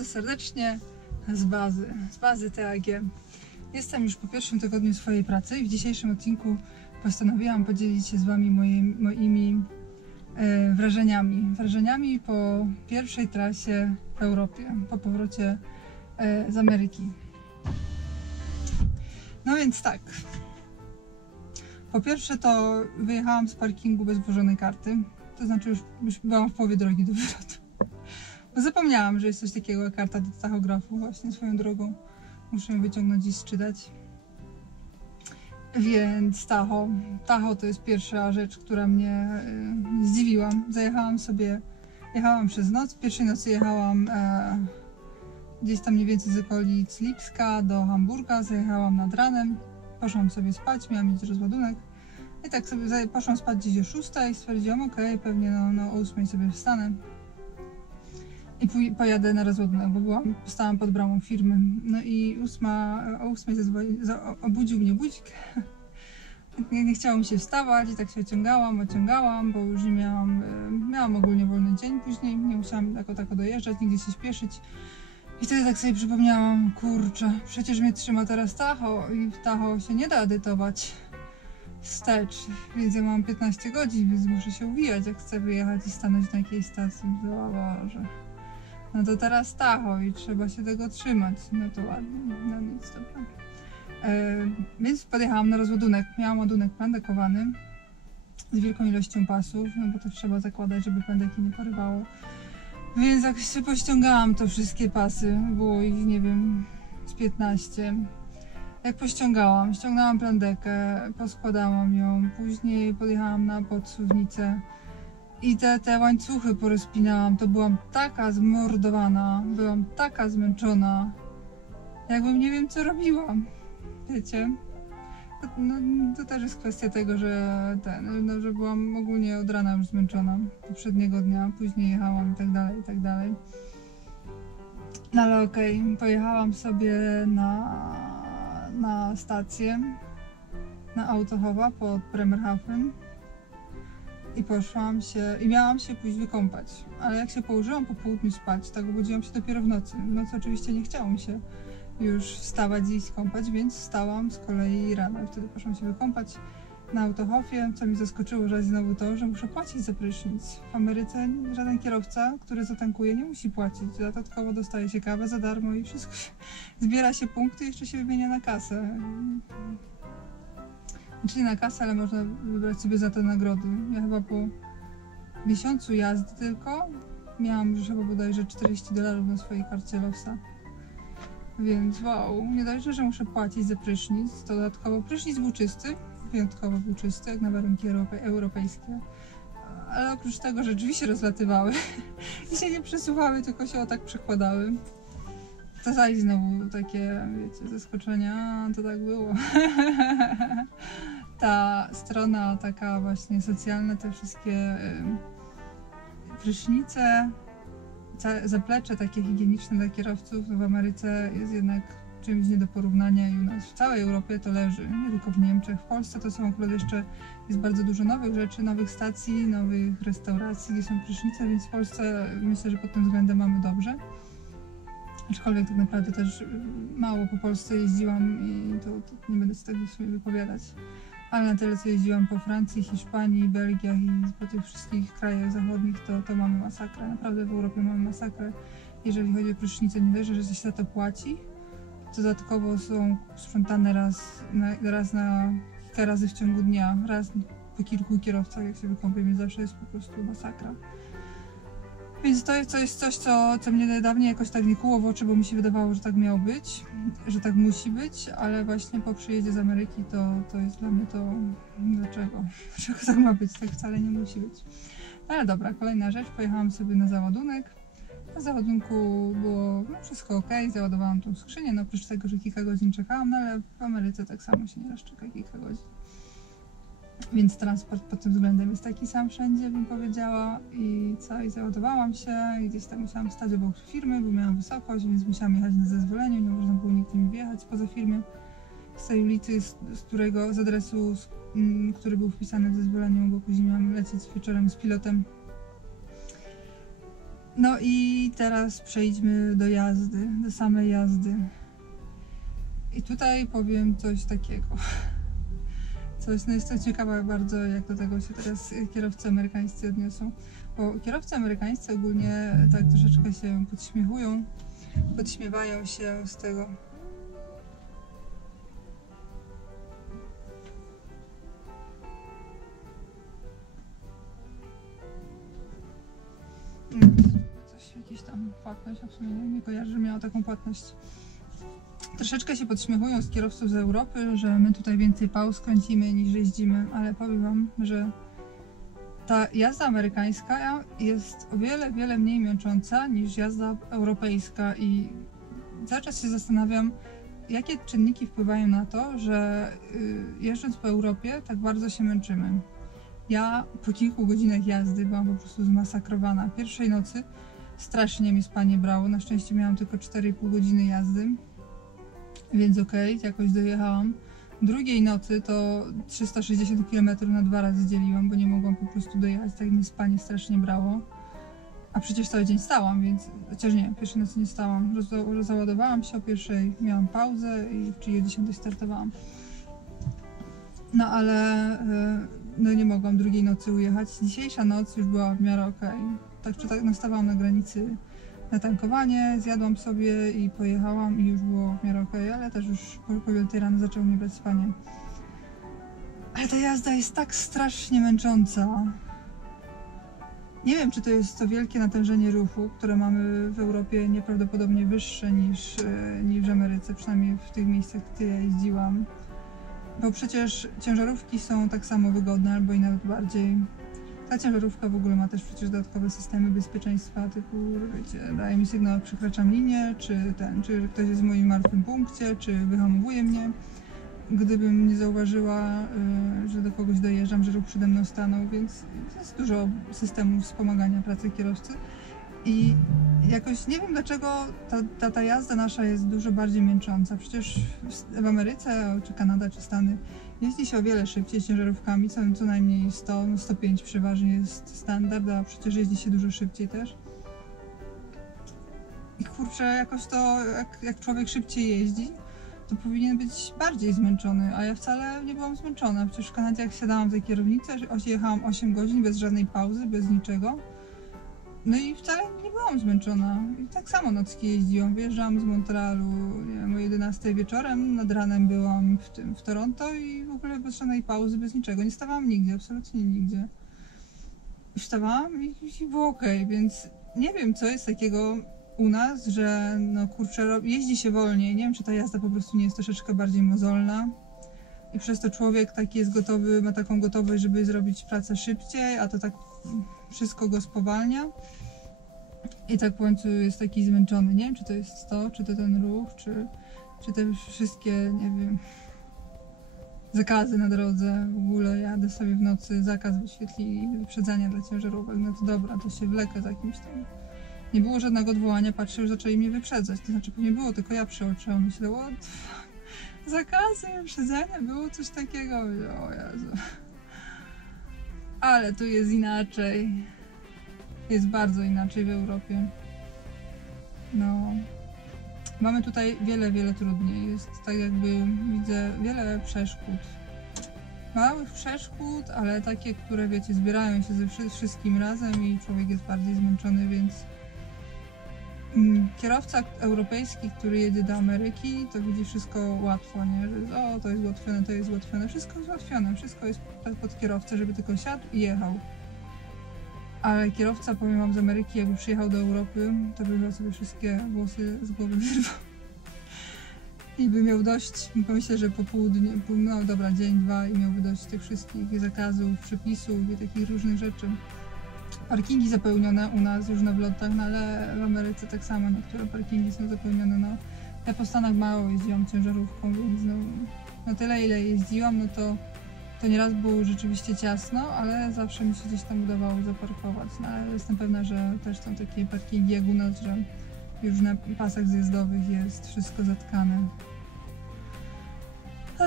bardzo serdecznie z bazy TAG. Jestem już po pierwszym tygodniu swojej pracy i w dzisiejszym odcinku postanowiłam podzielić się z Wami moimi wrażeniami po pierwszej trasie w Europie, po powrocie z Ameryki. No więc tak, po pierwsze to wyjechałam z parkingu bez włożonej karty, to znaczy już byłam w połowie drogi do wylotu. Bo zapomniałam, że jest coś takiego jak karta do tachografu, właśnie swoją drogą. Muszę ją wyciągnąć i sczytać. Więc Tahoe to jest pierwsza rzecz, która mnie zdziwiła. Jechałam przez noc. Pierwszej nocy jechałam gdzieś tam mniej więcej z okolic Lipska do Hamburga. Zajechałam nad ranem. Poszłam sobie spać, miałam mieć rozładunek. I tak sobie poszłam spać gdzieś o 6 i stwierdziłam, okej, pewnie o 8 sobie wstanę. I pojadę na rozładunek, bo stałam pod bramą firmy. No i o 8 obudził mnie budzik. Nie chciało mi się wstawać i tak się ociągałam, bo już nie miałam ogólnie wolny dzień później. Nie musiałam tako dojeżdżać, nigdzie się śpieszyć. I wtedy tak sobie przypomniałam, kurczę, przecież mnie trzyma teraz Tahoe i w Tahoe się nie da edytować wstecz, więc ja mam 15 godzin, więc muszę się uwijać, jak chcę wyjechać i stanąć na jakiejś stacji. O Boże. No to teraz Tahoe i trzeba się tego trzymać. No to ładnie, no nic, dobra. Więc podjechałam na rozładunek. Miałam ładunek pendekowany z wielką ilością pasów, no bo to trzeba zakładać, żeby pendeki nie porywało. Więc jak się pościągałam to wszystkie pasy, było ich nie wiem z 15. Jak ściągnęłam plandekę, poskładałam ją, później podjechałam na podsuwnicę i te łańcuchy porozpinałam, to byłam taka zmordowana, byłam taka zmęczona, jakbym nie wiem co robiłam, wiecie. To też jest kwestia tego, że że byłam ogólnie od rana już zmęczona poprzedniego dnia, później jechałam i tak dalej. No ale okej, pojechałam sobie na stację, na Autohowa pod Bremerhaven i miałam się pójść wykąpać, ale jak się położyłam po południu spać, tak obudziłam się dopiero w nocy. W nocy oczywiście nie chciało mi się już wstawać i iść kąpać, więc wstałam z kolei rano i wtedy poszłam się wykąpać na Autohofie, co mi zaskoczyło, że znowu to, że muszę płacić za prysznic. W Ameryce żaden kierowca, który zatankuje, nie musi płacić. Dodatkowo dostaje się kawę za darmo i wszystko zbiera się punkty i jeszcze się wymienia na kasę. Czyli na kasę, ale można wybrać sobie za to nagrody. Ja chyba po miesiącu jazdy tylko miałam już chyba bodajże $40 na swojej karcie Losa. Więc wow, nie dość, że muszę płacić za prysznic, to dodatkowo prysznic był czysty, wyjątkowo był czysty, jak na warunki europejskie. Ale oprócz tego, że drzwi się rozlatywały i się nie przesuwały, tylko się o tak przekładały. To zaś znowu takie, wiecie, zaskoczenia, to tak było. Ta strona taka właśnie socjalna, te wszystkie prysznice, zaplecze takie higieniczne dla kierowców w Ameryce jest jednak czymś nie do porównania i u nas w całej Europie to leży, nie tylko w Niemczech. W Polsce to są akurat jeszcze, jest bardzo dużo nowych rzeczy, nowych stacji, nowych restauracji, gdzie są prysznice, więc w Polsce myślę, że pod tym względem mamy dobrze. Aczkolwiek tak naprawdę też mało po Polsce jeździłam i to nie będę się tego wypowiadać. Ale na tyle, co jeździłam po Francji, Hiszpanii, Belgiach i po tych wszystkich krajach zachodnich, to mamy masakrę. Naprawdę w Europie mamy masakrę. Jeżeli chodzi o prysznice, nie dość, że się za to płaci, to dodatkowo są sprzątane raz na kilka razy w ciągu dnia, raz po kilku kierowcach, jak się wykąpię, więc zawsze jest po prostu masakra. Więc to jest coś, co mnie dawniej jakoś tak nie kuło w oczy, bo mi się wydawało, że tak miało być, że tak musi być, ale właśnie po przyjeździe z Ameryki to jest dla mnie to... Dlaczego? Dlaczego tak ma być? Tak wcale nie musi być. Ale dobra, kolejna rzecz, pojechałam sobie na załadunek. Na załadunku było wszystko ok, załadowałam tą skrzynię, no oprócz tego, że kilka godzin czekałam, no ale w Ameryce tak samo się nieraz czeka kilka godzin. Więc transport pod tym względem jest taki sam wszędzie, bym powiedziała. I załadowałam się i gdzieś tam musiałam stać obok firmy, bo miałam wysokość, więc musiałam jechać na zezwoleniu, nie można było nigdy mi wjechać poza firmę. Z tej ulicy, z adresu, który był wpisany w zezwoleniu, bo później miałam lecieć wieczorem z pilotem. No i teraz przejdźmy do jazdy, do samej jazdy. I tutaj powiem coś takiego. No jestem ciekawa bardzo, jak do tego się teraz kierowcy amerykańscy odniosą. Bo kierowcy amerykańscy ogólnie tak troszeczkę się podśmiewają się z tego. Jakiś tam płatność, a w sumie nie kojarzę, że miała taką płatność. Troszeczkę się podśmiechują z kierowców z Europy, że my tutaj więcej pauz kręcimy niż jeździmy, ale powiem wam, że ta jazda amerykańska jest o wiele, wiele mniej męcząca niż jazda europejska i cały czas się zastanawiam, jakie czynniki wpływają na to, że jeżdżąc po Europie tak bardzo się męczymy. Ja po kilku godzinach jazdy byłam po prostu zmasakrowana. Pierwszej nocy strasznie mi spanie brało, na szczęście miałam tylko 4,5 godziny jazdy, więc okej, jakoś dojechałam. Drugiej nocy to 360 km na 2 razy dzieliłam, bo nie mogłam po prostu dojechać, tak mi spanie strasznie brało. A przecież cały dzień stałam, więc... Chociaż nie, pierwszej nocy nie stałam. Załadowałam się o pierwszej, miałam pauzę, czyli o 10 startowałam. No ale no nie mogłam drugiej nocy ujechać. Dzisiejsza noc już była w miarę okej. Tak nastawałam na granicy na tankowanie, zjadłam sobie i pojechałam i już było w miarę okej, ale też już po 5 rano zaczęło mnie brać spanie. Ale ta jazda jest tak strasznie męcząca. Nie wiem, czy to jest to wielkie natężenie ruchu, które mamy w Europie nieprawdopodobnie wyższe niż w Ameryce, przynajmniej w tych miejscach, gdzie ja jeździłam. Bo przecież ciężarówki są tak samo wygodne, albo i nawet bardziej. Ta ciężarówka w ogóle ma też przecież dodatkowe systemy bezpieczeństwa, typu, wiecie, daje mi sygnał, jak przekraczam linię, czy ktoś jest w moim martwym punkcie, czy wyhamowuje mnie. Gdybym nie zauważyła, że do kogoś dojeżdżam, że ruch przede mną stanął, więc jest dużo systemów wspomagania pracy kierowcy. I jakoś nie wiem, dlaczego ta jazda nasza jest dużo bardziej męcząca. Przecież w Ameryce, czy Kanada, czy Stany jeździ się o wiele szybciej ciężarówkami, co najmniej 100, 105 przeważnie jest standard, a przecież jeździ się dużo szybciej też. I kurczę, jakoś to, jak człowiek szybciej jeździ, to powinien być bardziej zmęczony, a ja wcale nie byłam zmęczona. Przecież w Kanadzie, jak siadałam za kierownicę, jechałam 8 godzin bez żadnej pauzy, bez niczego. No i wcale nie byłam zmęczona. I tak samo nocki jeździłam. Wyjeżdżałam z Montrealu, nie wiem, o 11 wieczorem, nad ranem byłam w Toronto i w ogóle bez żadnej pauzy, bez niczego. Nie stawałam nigdzie, absolutnie nigdzie. Wstawałam i było okej, więc nie wiem, co jest takiego u nas, że no kurczę, jeździ się wolniej. Nie wiem, czy ta jazda po prostu nie jest troszeczkę bardziej mozolna i przez to człowiek taki jest gotowy, ma taką gotowość, żeby zrobić pracę szybciej, a to tak wszystko go spowalnia i tak w końcu jest taki zmęczony. Nie wiem, czy to jest to, czy to ten ruch, czy te wszystkie, nie wiem, zakazy na drodze. W ogóle jadę sobie w nocy, zakaz wyświetli wyprzedzania dla ciężarówek, no to dobra, to się wlekę za kimś tam. Nie było żadnego odwołania, patrzę, już zaczęli mnie wyprzedzać, to znaczy pewnie było, tylko ja przeoczyłam, myślę, zakazy wyprzedzania, było coś takiego, o Jezu. Ale tu jest inaczej. Jest bardzo inaczej w Europie. No. Mamy tutaj wiele, wiele trudniej. Jest tak jakby, widzę wiele przeszkód. Małych przeszkód, ale takie, które wiecie, zbierają się ze wszystkim razem i człowiek jest bardziej zmęczony, więc kierowca europejski, który jedzie do Ameryki, to widzi wszystko łatwo, nie? Że to jest ułatwione, to jest ułatwione. Wszystko jest ułatwione, wszystko jest pod kierowcę, żeby tylko siadł i jechał. Ale kierowca, powiem wam, z Ameryki, jakby przyjechał do Europy, to by chyba sobie wszystkie włosy z głowy wyrwał. I by miał dość, myślę, że po południu, no dobra, dzień, dwa i miałby dość tych wszystkich zakazów, przepisów i takich różnych rzeczy. Parkingi zapełnione u nas już na wlotach, no ale w Ameryce tak samo niektóre parkingi są zapełnione. No. Ja po Stanach mało jeździłam ciężarówką, więc no, na tyle ile jeździłam, no to nieraz było rzeczywiście ciasno, ale zawsze mi się gdzieś tam udawało zaparkować. No, ale jestem pewna, że też są takie parkingi jak u nas, że już na pasach zjazdowych jest wszystko zatkane.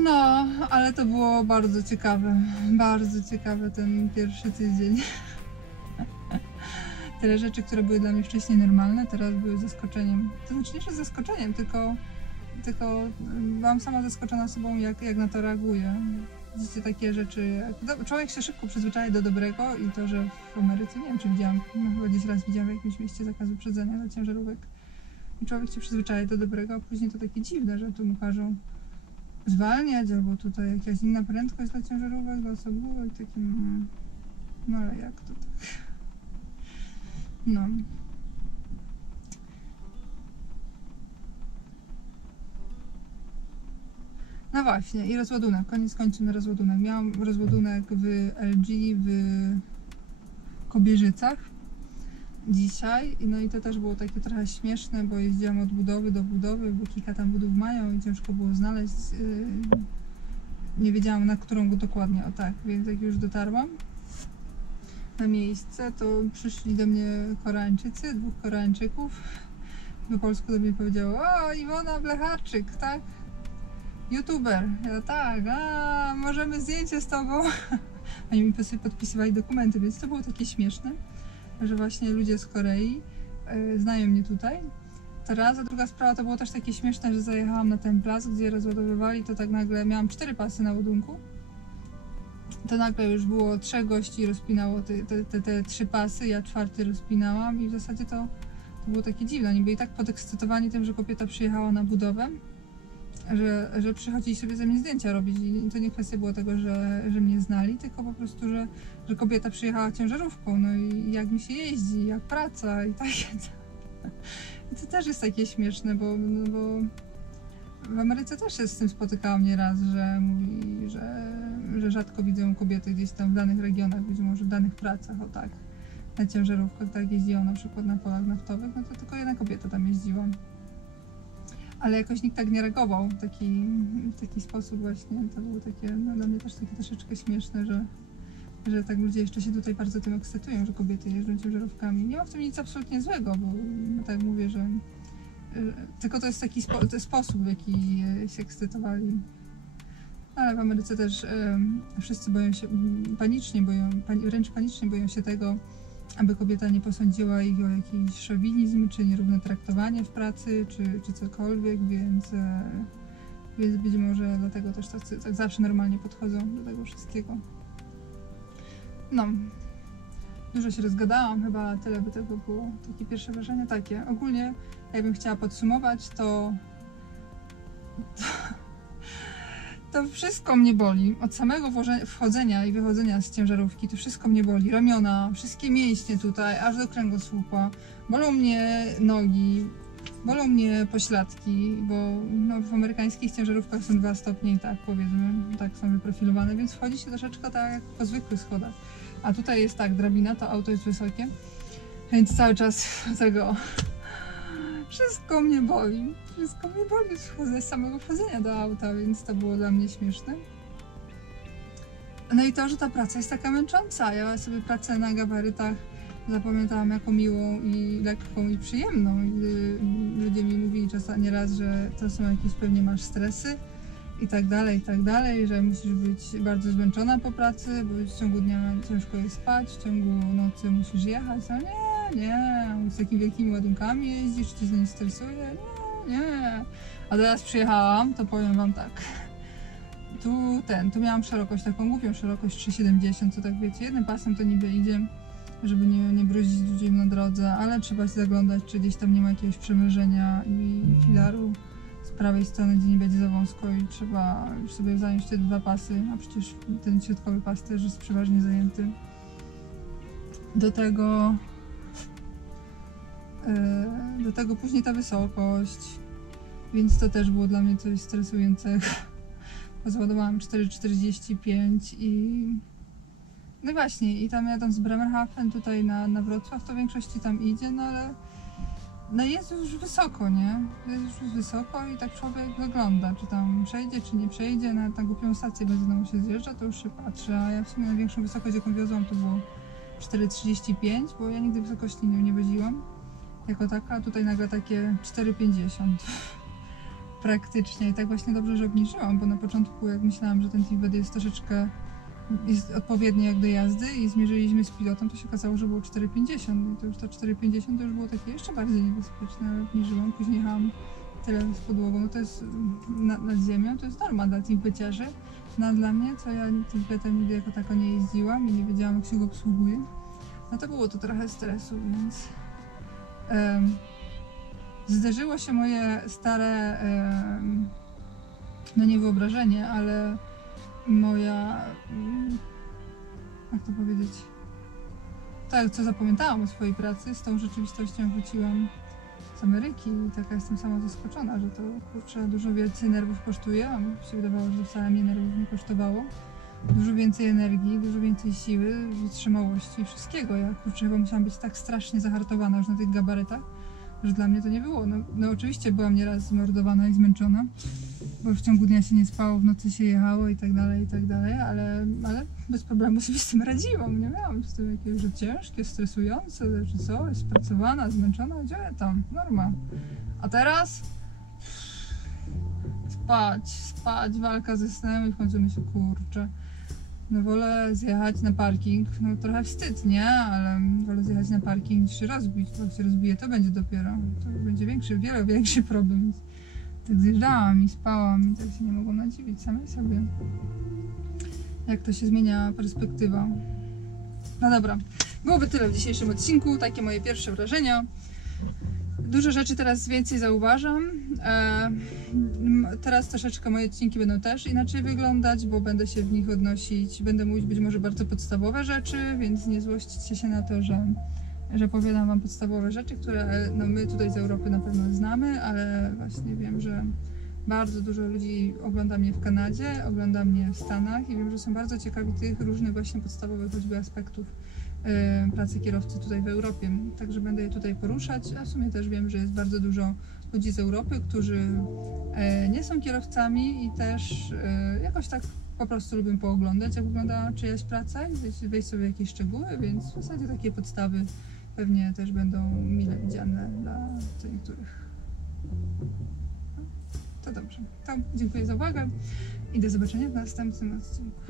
No, ale to było bardzo ciekawe ten pierwszy tydzień. tyle rzeczy, które były dla mnie wcześniej normalne, teraz były zaskoczeniem. To znaczy nie, że zaskoczeniem, tylko byłam sama zaskoczona sobą, jak na to reaguję. Widzicie takie rzeczy, człowiek się szybko przyzwyczaja do dobrego i to, że w Ameryce, nie wiem czy widziałam, no chyba gdzieś raz widziałam w jakimś mieście zakaz wyprzedzania dla ciężarówek i człowiek się przyzwyczaja do dobrego, a później to takie dziwne, że tu mu każą zwalniać, albo tutaj jakaś inna prędkość dla ciężarówek, dla osobówek, takim, no ale jak to tak, no. No właśnie, i rozładunek, koniec końców na rozładunek. Miałam rozładunek w LG w Kobierzycach dzisiaj, no i to też było takie trochę śmieszne, bo jeździłam od budowy do budowy, bo kilka tam budów mają i ciężko było znaleźć, nie wiedziałam na którą go dokładnie, o tak, więc jak już dotarłam na miejsce, to przyszli do mnie Koreańczycy, 2 Koreańczyków, po polsku do mnie powiedziało: o, Iwona Blecharczyk, tak? YouTuber. Ja tak, a możemy zdjęcie z tobą. Oni mi podpisywali dokumenty, więc to było takie śmieszne, że właśnie ludzie z Korei znają mnie tutaj. To raz, a druga sprawa to było też takie śmieszne, że zajechałam na ten plac, gdzie rozładowywali, to tak nagle miałam 4 pasy na ładunku. To nagle już było 3 gości rozpinało te 3 pasy, ja 4 rozpinałam i w zasadzie to było takie dziwne. Oni byli tak podekscytowani tym, że kobieta przyjechała na budowę, że przychodzili sobie ze mnie zdjęcia robić i to nie kwestia było tego, że mnie znali, tylko po prostu, że kobieta przyjechała ciężarówką, no i jak mi się jeździ, jak praca i tak. I to też jest takie śmieszne, bo w Ameryce też się z tym spotykałam nieraz, że mówi, że rzadko widzą kobiety gdzieś tam w danych regionach, być może w danych pracach, o tak, na ciężarówkach, tak jeździłam na przykład na polach naftowych, no to tylko jedna kobieta tam jeździła. Ale jakoś nikt tak nie reagował w taki sposób właśnie. To było takie, no dla mnie też takie troszeczkę śmieszne, że tak ludzie jeszcze się tutaj bardzo tym ekscytują, że kobiety jeżdżą ciężarówkami. Nie ma w tym nic absolutnie złego, bo tak mówię, że tylko to jest taki sposób, w jaki się ekscytowali. Ale w Ameryce też wszyscy boją się, wręcz panicznie boją się tego, aby kobieta nie posądziła ich o jakiś szowinizm, czy nierówne traktowanie w pracy, czy cokolwiek, więc być może dlatego też tak zawsze normalnie podchodzą do tego wszystkiego. No, dużo się rozgadałam, chyba tyle by tego było. Takie pierwsze wrażenie takie. Ogólnie, jakbym chciała podsumować, to wszystko mnie boli. Od samego wchodzenia i wychodzenia z ciężarówki to wszystko mnie boli. Ramiona, wszystkie mięśnie tutaj, aż do kręgosłupa. Bolą mnie nogi, bolą mnie pośladki, bo no, w amerykańskich ciężarówkach są 2 stopnie i tak powiedzmy, tak są wyprofilowane, więc wchodzi się troszeczkę tak jak po zwykłych schodach. A tutaj jest tak, drabina, to auto jest wysokie, więc cały czas tego... Wszystko mnie boli z samego wchodzenia do auta, więc to było dla mnie śmieszne. No i to, że ta praca jest taka męcząca. Ja sobie pracę na gabarytach zapamiętałam jako miłą i lekką i przyjemną. I ludzie mi mówili czasami nieraz, że to są jakieś, pewnie masz stresy i tak dalej, że musisz być bardzo zmęczona po pracy, bo w ciągu dnia ciężko jest spać, w ciągu nocy musisz jechać. No nie, z takimi wielkimi ładunkami jeździsz, cię to nie stresuje? Nie. A teraz przyjechałam, to powiem wam tak. Tu miałam szerokość, taką głupią szerokość 3,70, co tak wiecie, jednym pasem to niby idzie, żeby nie bruździć ludziom na drodze, ale trzeba się zaglądać, czy gdzieś tam nie ma jakiegoś przemężenia i filaru z prawej strony, gdzie nie będzie za wąsko i trzeba już sobie zająć te 2 pasy, a przecież ten środkowy pas też jest przeważnie zajęty. Do tego później ta wysokość, więc to też było dla mnie coś stresującego. Załadowałam 4,45 i... No właśnie, i tam jadąc z Bremerhaven tutaj na Wrocław, to w większości tam idzie, no ale... No jest już wysoko, nie? Jest już wysoko i tak człowiek wygląda, czy tam przejdzie, czy nie przejdzie, nawet na głupią stację benzynową się zjeżdża, to już się patrzy, a ja w sumie największą wysokość, jaką wiozłam, to było 4,35, bo ja nigdy wysokości nie woziłam jako taka, a tutaj nagle takie 4,50 praktycznie i tak właśnie dobrze, że obniżyłam, bo na początku jak myślałam, że ten Tibet jest troszeczkę jest odpowiednie jak do jazdy i zmierzyliśmy z pilotą, to się okazało, że było 4,50 i to już ta 4,50 to już było takie jeszcze bardziej niebezpieczne, ale obniżyłam, później jechałam tyle z podłogą, no to jest nad ziemią, to jest norma dla teampeterzy, no dla mnie, co ja teampetem nigdy jako tako nie jeździłam i nie wiedziałam jak się go obsługuje, no to było to trochę stresu, więc zderzyło się moje stare, no nie wyobrażenie, ale moja, jak to powiedzieć, tak co zapamiętałam o swojej pracy, z tą rzeczywistością wróciłam z Ameryki i taka jestem sama zaskoczona, że to kurczę dużo więcej nerwów kosztuje, a mi się wydawało, że wcale mnie nerwów nie kosztowało. Dużo więcej energii, dużo więcej siły, wytrzymałości, wszystkiego. Ja kurczę chyba musiałam być tak strasznie zahartowana już na tych gabarytach, że dla mnie to nie było. No oczywiście byłam nieraz zmordowana i zmęczona, bo w ciągu dnia się nie spało, w nocy się jechało i tak dalej, ale bez problemu sobie z tym radziłam. Nie miałam z tym jakiegoś, że ciężkie, stresujące, czy co, jest spracowana, zmęczona, gdzie tam, norma. A teraz spać, walka ze snem i w końcu myślę, kurczę, no wolę zjechać na parking, no trochę wstyd, nie? Ale wolę zjechać na parking niż się rozbić, bo jak się rozbije, to będzie dopiero, to będzie wiele większy problem, więc tak zjeżdżałam i spałam i tak się nie mogłam nadziwić samej sobie, jak to się zmienia perspektywa. No dobra, byłoby tyle w dzisiejszym odcinku, takie moje pierwsze wrażenia. Dużo rzeczy teraz więcej zauważam. Teraz troszeczkę moje odcinki będą też inaczej wyglądać, bo będę się w nich odnosić, będę mówić być może bardzo podstawowe rzeczy, więc nie złośćcie się na to, że opowiadam wam podstawowe rzeczy, które no, my tutaj z Europy na pewno znamy, ale właśnie wiem, że bardzo dużo ludzi ogląda mnie w Kanadzie, ogląda mnie w Stanach i wiem, że są bardzo ciekawi tych różnych właśnie podstawowych choćby aspektów pracy kierowcy tutaj w Europie, także będę je tutaj poruszać, a w sumie też wiem, że jest bardzo dużo ludzi z Europy, którzy nie są kierowcami i też jakoś tak po prostu lubią pooglądać, jak wygląda czyjaś praca i wejść sobie w jakieś szczegóły, więc w zasadzie takie podstawy pewnie też będą mile widziane dla niektórych. To dobrze, to dziękuję za uwagę i do zobaczenia w następnym odcinku.